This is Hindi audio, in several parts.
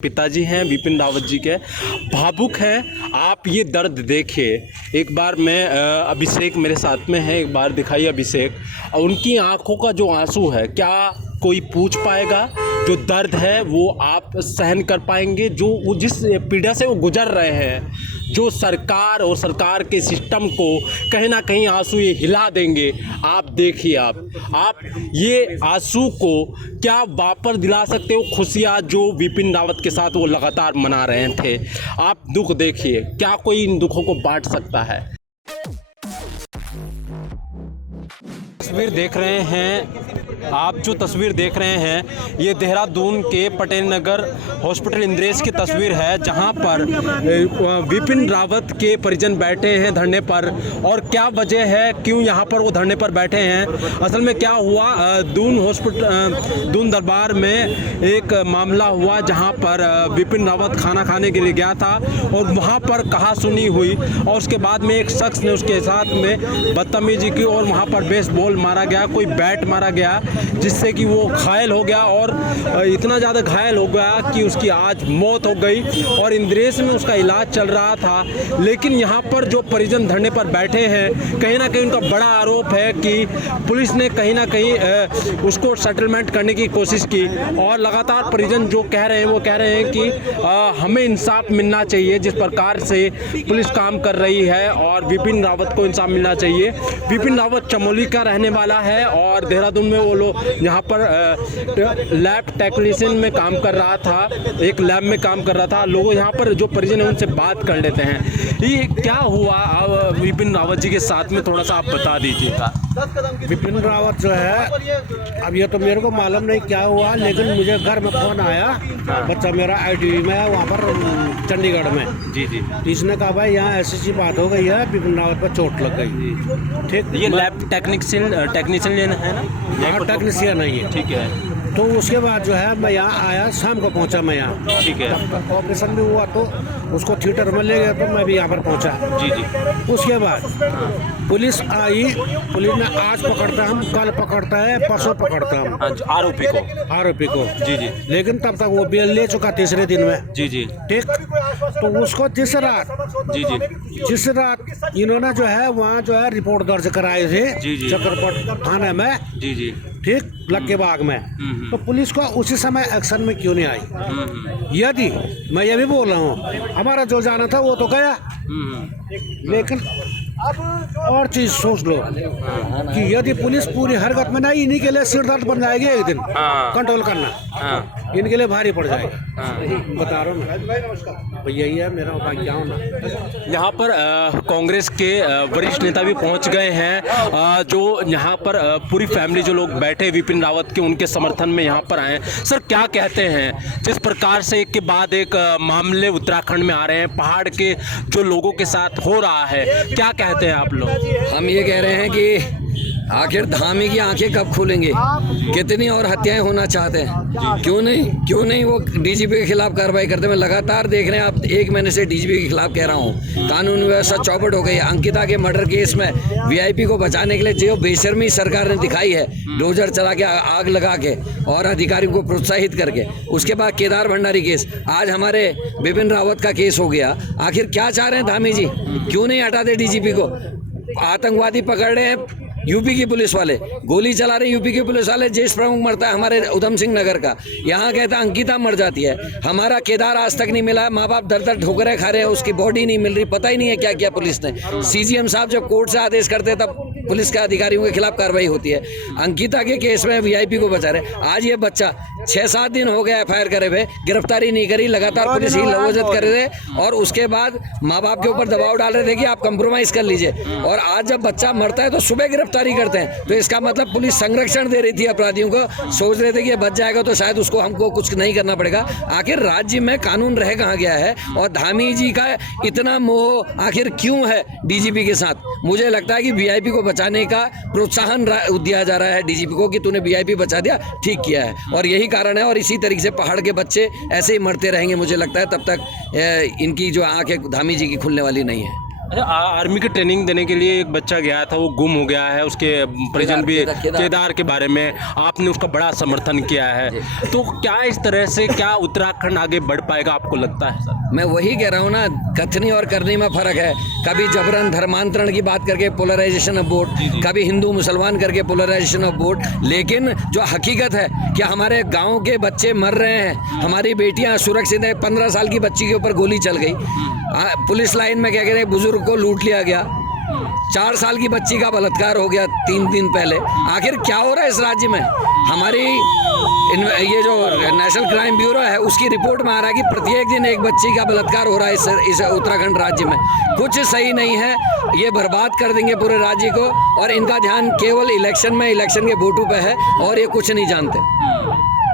पिताजी हैं विपिन रावत जी के, भावुक हैं आप। ये दर्द देखिए एक बार। मैं अभिषेक मेरे साथ में है, एक बार दिखाइए अभिषेक। और उनकी आंखों का जो आंसू है, क्या कोई पूछ पाएगा? जो दर्द है वो आप सहन कर पाएंगे? जो वो जिस पीड़ा से वो गुजर रहे हैं, जो सरकार और सरकार के सिस्टम को कहीं ना कहीं आंसू ये हिला देंगे। आप देखिए, आप ये आंसू को क्या वापस दिला सकते हो? खुशियाँ जो विपिन रावत के साथ वो लगातार मना रहे थे, आप दुख देखिए, क्या कोई इन दुखों को बांट सकता है? तस्वीर देख रहे हैं आप, जो तस्वीर देख रहे हैं ये देहरादून के पटेल नगर हॉस्पिटल इंद्रेश की तस्वीर है, जहां पर विपिन रावत के परिजन बैठे हैं धरने पर। और क्या वजह है, क्यों यहां पर वो धरने पर बैठे हैं? असल में क्या हुआ, दून दरबार में एक मामला हुआ जहां पर विपिन रावत खाना खाने के लिए गया था और वहां पर कहासुनी हुई और उसके बाद में एक शख्स ने उसके साथ में बदतमीजी की और वहां पर बेसबॉल मारा गया, कोई बैट मारा गया, जिससे कि वो घायल हो गया और इतना ज़्यादा घायल हो गया कि उसकी आज मौत हो गई और इंद्रेश में उसका इलाज चल रहा था। लेकिन यहाँ पर जो परिजन धरने पर बैठे हैं, कहीं ना कहीं उनका बड़ा आरोप है कि पुलिस ने कहीं ना कहीं उसको सेटलमेंट करने की कोशिश की। और लगातार परिजन जो कह रहे हैं वो कह रहे हैं कि हमें इंसाफ मिलना चाहिए, जिस प्रकार से पुलिस काम कर रही है, और विपिन रावत को इंसाफ मिलना चाहिए। विपिन रावत चमोली का रहने वाला है और देहरादून में वो लोग यहाँ पर लैब टेक्नीशियन में काम कर रहा था, एक लैब में काम कर रहा था। लोगों यहाँ पर जो परिजन है उनसे बात कर लेते हैं। ये क्या हुआ विपिन रावत जी के साथ में, थोड़ा सा आप बता दीजिएगा। विपिन रावत जो है, अब ये तो मेरे को मालूम नहीं क्या हुआ, लेकिन मुझे घर में फोन आया। बच्चा मेरा ITV में है, वहाँ पर चंडीगढ़ में। जी जी। इसने कहा भाई यहाँ ऐसी बात हो गई है, विपिन रावत पर चोट लग गई। ठीक, ये लैब टेक्नीशियन है ना? हाँ, टेक्नीशियन नहीं है। ठीक है। तो उसके बाद जो है मैं यहाँ आया, शाम को पहुँचा मैं यहाँ। ठीक है। ऑपरेशन भी हुआ तो उसको थिएटर में ले गया, तो मैं भी यहाँ पर पहुँचा। जी जी। उसके बाद पुलिस आई, पुलिस ने आज पकड़ता हम, कल पकड़ता है, परसों पकड़ता हम आरोपी को। जी जी। लेकिन तब तक वो बेल ले चुका तीसरे दिन में। जी जी। ठीक, तो उसको जिस रात इन्होंने जो है वहाँ जो है रिपोर्ट दर्ज कराए थे चक्रपट थाने में। जी जी। ठीक, लक्के बाग में। तो पुलिस को उसी समय एक्शन में क्यों नहीं आई? यदि मैं ये भी बोल रहा हूँ, हमारा जो जाना था वो तो गया, लेकिन और चीज सोच लो कि यदि पुलिस पूरी हरकत में नहीं, इन्हीं के लिए सिरदर्द बन जाएगी एक दिन। कंट्रोल करना इनके लिए भारी पड़ जाएगा। बता रहा हूँ मैं, यही है मेरा उपाय। क्या होना यहाँ पर कांग्रेस के वरिष्ठ नेता भी पहुँच गए हैं, जो यहाँ पर पूरी फैमिली जो लोग बैठे विपिन रावत के, उनके समर्थन में यहाँ पर आए। सर क्या कहते हैं, जिस प्रकार से एक के बाद एक मामले उत्तराखंड में आ रहे हैं, पहाड़ के जो लोगों के साथ हो रहा है, क्या कहते हैं आप लोग? हम ये कह रहे हैं कि आखिर धामी की आंखें कब खुलेंगे? कितनी और हत्याएं होना चाहते हैं? क्यों नहीं वो DGP के खिलाफ कार्रवाई करते? मैं लगातार देख रहे हैं, आप 1 महीने से DGP के खिलाफ कह रहा हूँ। कानून व्यवस्था चौपट हो गई। अंकिता के मर्डर केस में VIP को बचाने के लिए जो बेशर्मी सरकार ने दिखाई है, डोजर चला के आग लगा के और अधिकारियों को प्रोत्साहित करके, उसके बाद केदार भंडारी केस, आज हमारे विपिन रावत का केस हो गया। आखिर क्या चाह रहे हैं धामी जी? क्यों नहीं हटाते DGP को? आतंकवादी पकड़ रहे हैं यूपी की पुलिस वाले, गोली चला रहे यूपी के पुलिस वाले, जेश प्रमुख मरता है हमारे उधम सिंह नगर का, यहाँ कहता है अंकिता मर जाती है, हमारा केदार आज तक नहीं मिला। माँ बाप दर दर ठोकरें खा रहे हैं, उसकी बॉडी नहीं मिल रही, पता ही नहीं है क्या किया पुलिस ने। CGM साहब जब कोर्ट से आदेश करते हैं तब पुलिस के अधिकारियों के खिलाफ कार्रवाई होती है। अंकिता के केस में VIP को बचा रहे। आज ये बच्चा 6-7 दिन हो गया FIR करे हुए, गिरफ्तारी नहीं करी, लगातार पुलिस ही लवोजत कर रहे थे और उसके बाद माँ बाप के ऊपर दबाव डाल रहे थे कि आप कंप्रोमाइज कर लीजिए। और आज जब बच्चा मरता है तो सुबह गिरफ्तारी करते हैं, तो इसका मतलब पुलिस संरक्षण दे रही थी अपराधियों को, सोच रहे थे कि ये बच जाएगा तो शायद उसको हमको कुछ नहीं करना पड़ेगा। आखिर राज्य में कानून रह कहाँ गया है? और धामी जी का इतना मोह आखिर क्यों है DGP के साथ? मुझे लगता है कि VIP को बचाने का प्रोत्साहन दिया जा रहा है DGP को कि तूने VIP बचा दिया, ठीक किया है। और यही कारण है, और इसी तरीके से पहाड़ के बच्चे ऐसे ही मरते रहेंगे मुझे लगता है, तब तक इनकी जो आंख है धामी जी की खुलने वाली नहीं है। अच्छा, आर्मी की ट्रेनिंग देने के लिए एक बच्चा गया था, वो गुम हो गया है, उसके परिजन भी केदार के बारे में आपने उसका बड़ा समर्थन किया है, तो क्या इस तरह से क्या उत्तराखंड आगे बढ़ पाएगा आपको लगता है सर? मैं वही कह रहा हूँ ना, कथनी और करनी में फर्क है। कभी जबरन धर्मांतरण की बात करके पोलराइजेशन ऑफ वोट, कभी हिंदू मुसलमान करके पोलराइजेशन ऑफ वोट, लेकिन जो हकीकत है कि हमारे गाँव के बच्चे मर रहे हैं, हमारी बेटियाँ सुरक्षित है। 15 साल की बच्ची के ऊपर गोली चल गई, पुलिस लाइन में क्या कहते हैं, बुजुर्ग को लूट लिया गया, 4 साल की बच्ची का बलात्कार हो गया 3 दिन पहले। आखिर क्या हो रहा है इस राज्य में? हमारी ये जो नेशनल क्राइम ब्यूरो है उसकी रिपोर्ट में आ रहा है कि प्रत्येक दिन एक बच्ची का बलात्कार हो रहा है इस उत्तराखंड राज्य में। कुछ सही नहीं है, ये बर्बाद कर देंगे पूरे राज्य को, और इनका ध्यान केवल इलेक्शन में, इलेक्शन के वोटों पे है, और ये कुछ नहीं जानते।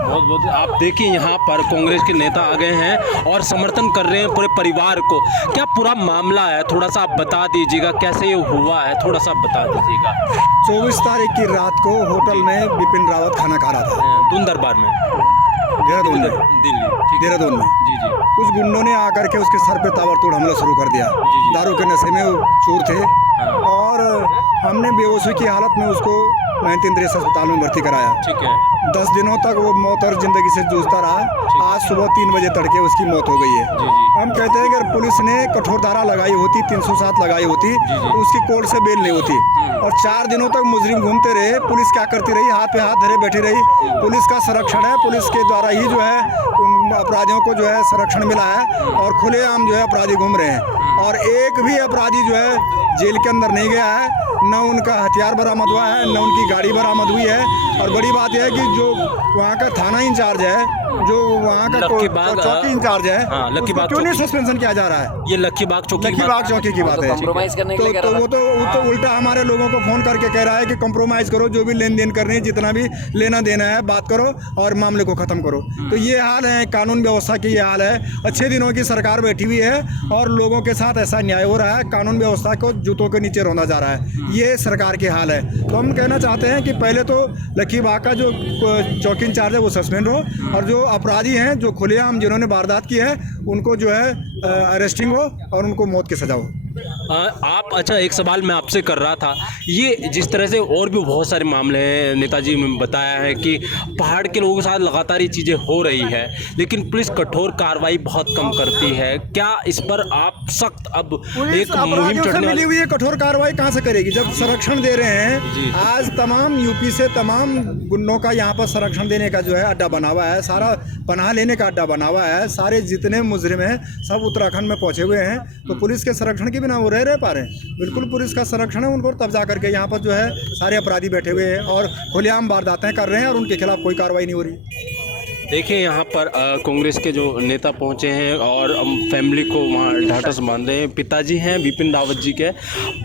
बहुत बहुत आप देखिए यहाँ पर कांग्रेस के नेता आ गए हैं और समर्थन कर रहे हैं पूरे परिवार को। क्या पूरा मामला है, थोड़ा सा आप बता दीजिएगा, कैसे ये हुआ है, थोड़ा सा बता दीजिएगा। 24 तारीख की रात को होटल में बिपिन रावत खाना खा रहा था, दून दरबार में, देहरादून में, दिल्ली, ठीक है। देहरादून में। जी जी। कुछ गुंडों ने आकर के उसके सर पे ताबड़तोड़ हमला शुरू कर दिया। दारू के नशे में वो चूर थे, और हमने बेहोशी की हालत में उसको महंत इंद्रेश अस्पताल में भर्ती कराया। ठीक है। 10 दिनों तक वो मौत और जिंदगी से जूझता रहा। आज सुबह 3 बजे तड़के उसकी मौत हो गई है। जी जी। हम कहते हैं कि अगर पुलिस ने कठोर धारा लगाई होती, 307 लगाई होती, तो उसकी कोर्ट से बेल नहीं होती। और 4 दिनों तक मुजरिम घूमते रहे, पुलिस क्या करती रही, हाथ पे हाथ धरे बैठी रही। पुलिस का संरक्षण है, पुलिस के द्वारा ही जो है अपराधियों को जो है संरक्षण मिला है, और खुलेआम जो है अपराधी घूम रहे हैं। और एक भी अपराधी जो है जेल के अंदर नहीं गया है, न उनका हथियार बरामद हुआ है, न उनकी गाड़ी बरामद हुई है। और बड़ी बात यह है कि जो वहाँ का थाना इंचार्ज है, जो वहाँ का चौकी इंचार्ज है, उसको क्यों नहीं सस्पेंशन किया जा रहा है? ये लक्कीबाग चौकी की बात है। कॉम्प्रोमाइज करने के लिए वो तो उल्टा हमारे लोगों को फोन करके कह रहा है कि कॉम्प्रोमाइज करो, जो भी लेन देन करनी है, जितना भी लेना देना है, बात करो और मामले को खत्म करो। तो ये हाल है, कानून व्यवस्था की ये हाल है। अच्छे दिनों की सरकार बैठी हुई है और लोगों के साथ ऐसा न्याय हो रहा है, कानून व्यवस्था को जूतों के नीचे रौंदा जा रहा है। ये सरकार के हाल है। तो हम कहना चाहते हैं कि पहले तो लक्कीबाग का जो चौकी इंचार्ज है वो सस्पेंड हो, और जो अपराधी हैं, जो खुलेआम जिन्होंने वारदात की है, उनको जो है अरेस्टिंग हो और उनको मौत की सजा हो। आप अच्छा, एक सवाल मैं आपसे कर रहा था, ये जिस तरह से और भी बहुत सारे मामले हैं, नेताजी ने बताया है कि पहाड़ के लोगों के साथ लगातार ये चीज़ें हो रही है, लेकिन पुलिस कठोर कार्रवाई बहुत कम करती है। क्या इस पर आप सख्त अब एक मुहिम चढ़ने मिली हुई है, कठोर कार्रवाई कहाँ से करेगी जब संरक्षण दे रहे हैं? आज तमाम यूपी से तमाम गुंडों का यहाँ पर संरक्षण देने का जो है अड्डा बना हुआ है, सारा पनाह लेने का अड्डा बना हुआ है। सारे जितने मुजरिम हैं सब उत्तराखंड में पहुँचे हुए हैं, तो पुलिस के संरक्षण बिना वो रह पा रहे हैं। बिल्कुल पुलिस का संरक्षण है उनको, तब जा करके यहाँ पर जो है सारे अपराधी बैठे हुए हैं और खुलेआम वारदातें कर रहे हैं, और उनके खिलाफ कोई कार्रवाई नहीं हो रही। देखिए यहाँ पर कांग्रेस के जो नेता पहुँचे हैं और फैमिली को वहाँ ढाढ़स बांध रहे हैं। पिताजी हैं बिपिन रावत जी के,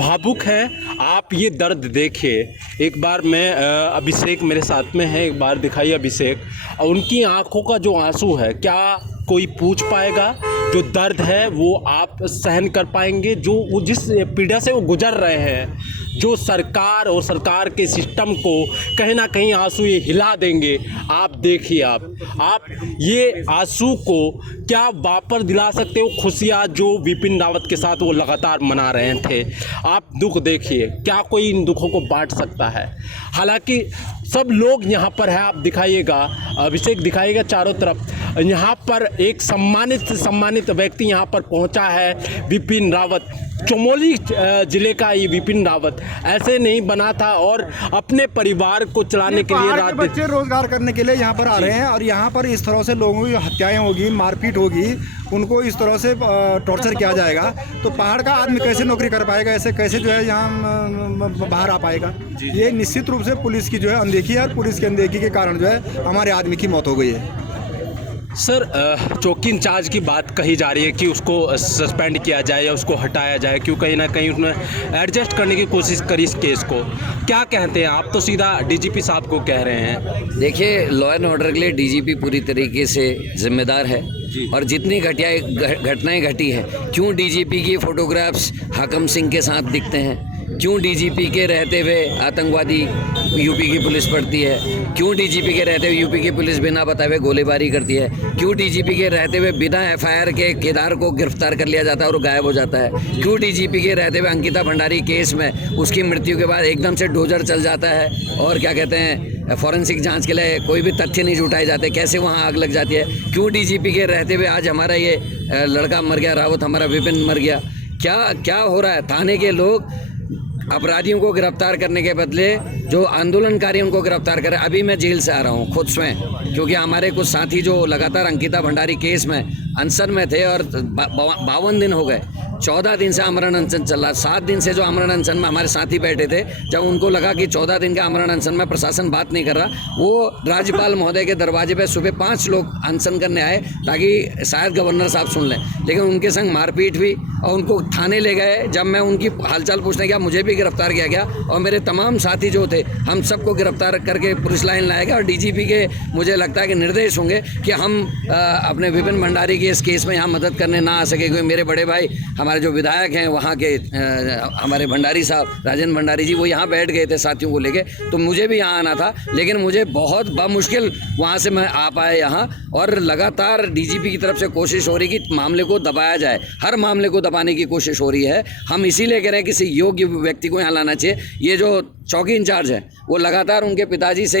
भावुक हैं। आप ये दर्द देखिए, एक बार मैं अभिषेक मेरे साथ में है, एक बार दिखाइए अभिषेक, उनकी आंखों का जो आंसू है, क्या कोई पूछ पाएगा? जो दर्द है वो आप सहन कर पाएंगे? जो जिस पीड़ा से वो गुजर रहे हैं, जो सरकार और सरकार के सिस्टम को कहीं ना कहीं आंसू ये हिला देंगे। आप देखिए, आप ये आंसू को क्या वापस दिला सकते हो? खुशियाँ जो बिपिन रावत के साथ वो लगातार मना रहे थे, आप दुख देखिए, क्या कोई इन दुखों को बांट सकता है? हालांकि सब लोग यहाँ पर है, आप दिखाइएगा, अभिषेक दिखाइएगा चारों तरफ। यहाँ पर एक सम्मानित व्यक्ति यहाँ पर पहुँचा है, बिपिन रावत, चमोली जिले का ये बिपिन रावत ऐसे नहीं बना था, और अपने परिवार को चलाने के लिए रात बच्चे रोजगार करने के लिए यहाँ पर आ रहे हैं, और यहाँ पर इस तरह से लोगों की हत्याएं होगी, मारपीट होगी, उनको इस तरह से टॉर्चर किया जाएगा, तो पहाड़ का आदमी कैसे नौकरी कर पाएगा? ऐसे कैसे जो है यहाँ बाहर आ पाएगा? ये निश्चित रूप से पुलिस की जो है अनदेखी है, और पुलिस की अनदेखी के कारण जो है हमारे आदमी की मौत हो गई है। सर, चौकी इंचार्ज की बात कही जा रही है कि उसको सस्पेंड किया जाए या उसको हटाया जाए, क्यों कहीं ना कहीं उसने एडजस्ट करने की कोशिश करी इस केस को। क्या कहते हैं आप? तो सीधा डीजीपी साहब को कह रहे हैं। देखिए, लॉ एंड ऑर्डर के लिए डीजीपी पूरी तरीके से जिम्मेदार है, और जितनी घटनाएं घटी है, क्यों डीजीपी की फोटोग्राफ्स हाकम सिंह के साथ दिखते हैं? क्यों डीजीपी के रहते हुए आतंकवादी यूपी की पुलिस पड़ती है, क्यों डीजीपी के रहते हुए यूपी की पुलिस बिना बताए हुए गोलीबारी करती है, क्यों डीजीपी के रहते हुए बिना एफआईआर के केदार को गिरफ्तार कर लिया जाता है और गायब हो जाता है, क्यों डीजीपी के रहते हुए अंकिता भंडारी केस में उसकी मृत्यु के बाद एकदम से डोजर चल जाता है और क्या कहते हैं फॉरेंसिक जांच के लिए कोई भी तथ्य नहीं जुटाए जाते, कैसे वहाँ आग लग जाती है, क्यों डीजीपी के रहते हुए आज हमारा ये लड़का मर गया, रावत हमारा विपिन मर गया, क्या हो रहा है। थाने के लोग अपराधियों को गिरफ्तार करने के बदले जो आंदोलनकारी उनको गिरफ्तार करें। अभी मैं जेल से आ रहा हूँ खुद स्वयं, क्योंकि हमारे कुछ साथी जो लगातार अंकिता भंडारी केस में अनशन में थे और 52 दिन हो गए, 14 दिन से आमरण अनशन चल रहा, 7 दिन से जो आमरण अनशन में हमारे साथी बैठे थे, जब उनको लगा कि 14 दिन के आमरण अनशन में प्रशासन बात नहीं कर रहा, वो राज्यपाल महोदय के दरवाजे पे सुबह 5 लोग अनशन करने आए ताकि शायद गवर्नर साहब सुन लें, लेकिन उनके संग मारपीट हुई और उनको थाने ले गए। जब मैं उनकी हालचाल पूछने गया मुझे भी गिरफ्तार किया गया और मेरे तमाम साथी जो थे हम सबको गिरफ्तार करके पुलिस लाइन लाया गया और डीजीपी के मुझे लगता है कि निर्देश होंगे कि हम अपने विपिन भंडारी की इस केस में यहाँ मदद करने ना आ सके, क्योंकि मेरे बड़े भाई हमारे जो विधायक हैं वहाँ के हमारे भंडारी साहब राजेंद्र भंडारी जी वो यहाँ बैठ गए थे साथियों को लेके, तो मुझे भी यहाँ आना था, लेकिन मुझे बहुत बमुश्किल वहाँ से मैं आ पाया यहाँ। और लगातार डीजीपी की तरफ से कोशिश हो रही कि मामले को दबाया जाए, हर मामले को दबाने की कोशिश हो रही है। हम इसीलिए कह रहे हैं किसी योग्य व्यक्ति को यहाँ लाना चाहिए। ये जो चौकी इंचार्ज है वो लगातार उनके पिताजी से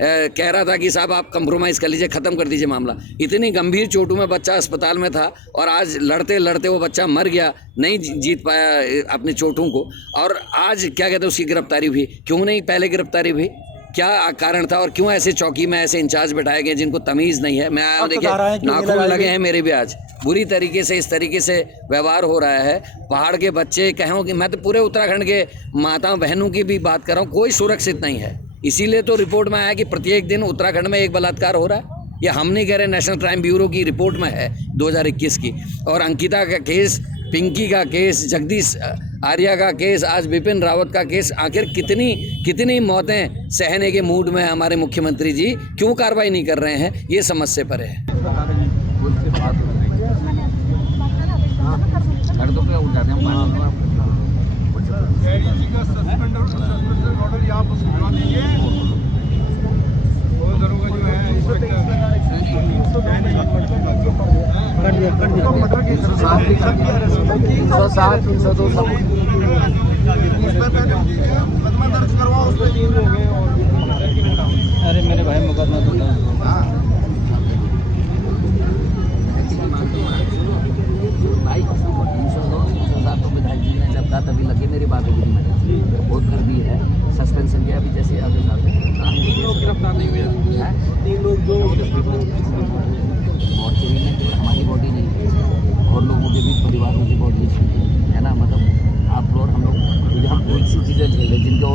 कह रहा था कि साहब आप कंप्रोमाइज़ कर लीजिए, ख़त्म कर दीजिए मामला। इतनी गंभीर चोटों में बच्चा अस्पताल में था और आज लड़ते लड़ते वो बच्चा मर गया, नहीं जीत पाया अपनी चोटों को, और आज क्या कहते हैं उसकी गिरफ्तारी हुई। क्यों नहीं पहले गिरफ्तारी हुई, क्या कारण था और क्यों ऐसे चौकी में ऐसे इंचार्ज बैठाए गए जिनको तमीज़ नहीं है। मैं आया देखिए नाखून लगे हैं मेरे भी, आज बुरी तरीके से इस तरीके से व्यवहार हो रहा है। पहाड़ के बच्चे कहों कि मैं तो पूरे उत्तराखंड के माता बहनों की भी बात कर रहा हूँ, कोई सुरक्षित नहीं है। इसीलिए तो रिपोर्ट में आया कि प्रत्येक दिन उत्तराखंड में एक बलात्कार हो रहा है। ये हम नहीं कह रहे, नेशनल क्राइम ब्यूरो की रिपोर्ट में है 2021 की। और अंकिता का केस, पिंकी का केस, जगदीश आर्या का केस, आज विपिन रावत का केस, आखिर कितनी मौतें सहने के मूड में हमारे मुख्यमंत्री जी क्यों कार्रवाई नहीं कर रहे हैं, ये समझ से परे है। अरे मेरे भाई मुकदमा तो भाई 307 तो विधायक जी ने जब कहा तभी लगे, मेरी बात होगी, मैंने बहुत कर दी है, सस्पेंशन किया अभी जैसे आपके साथ गिरफ्तार नहीं हुए हैं 3 लोग जो मौत से मिलने, हमारी बॉडी नहीं है और लोगों के भी परिवारों की बॉडी है ना, मतलब आप और हम लोग हम एक सी चीज़ें झेले जिनके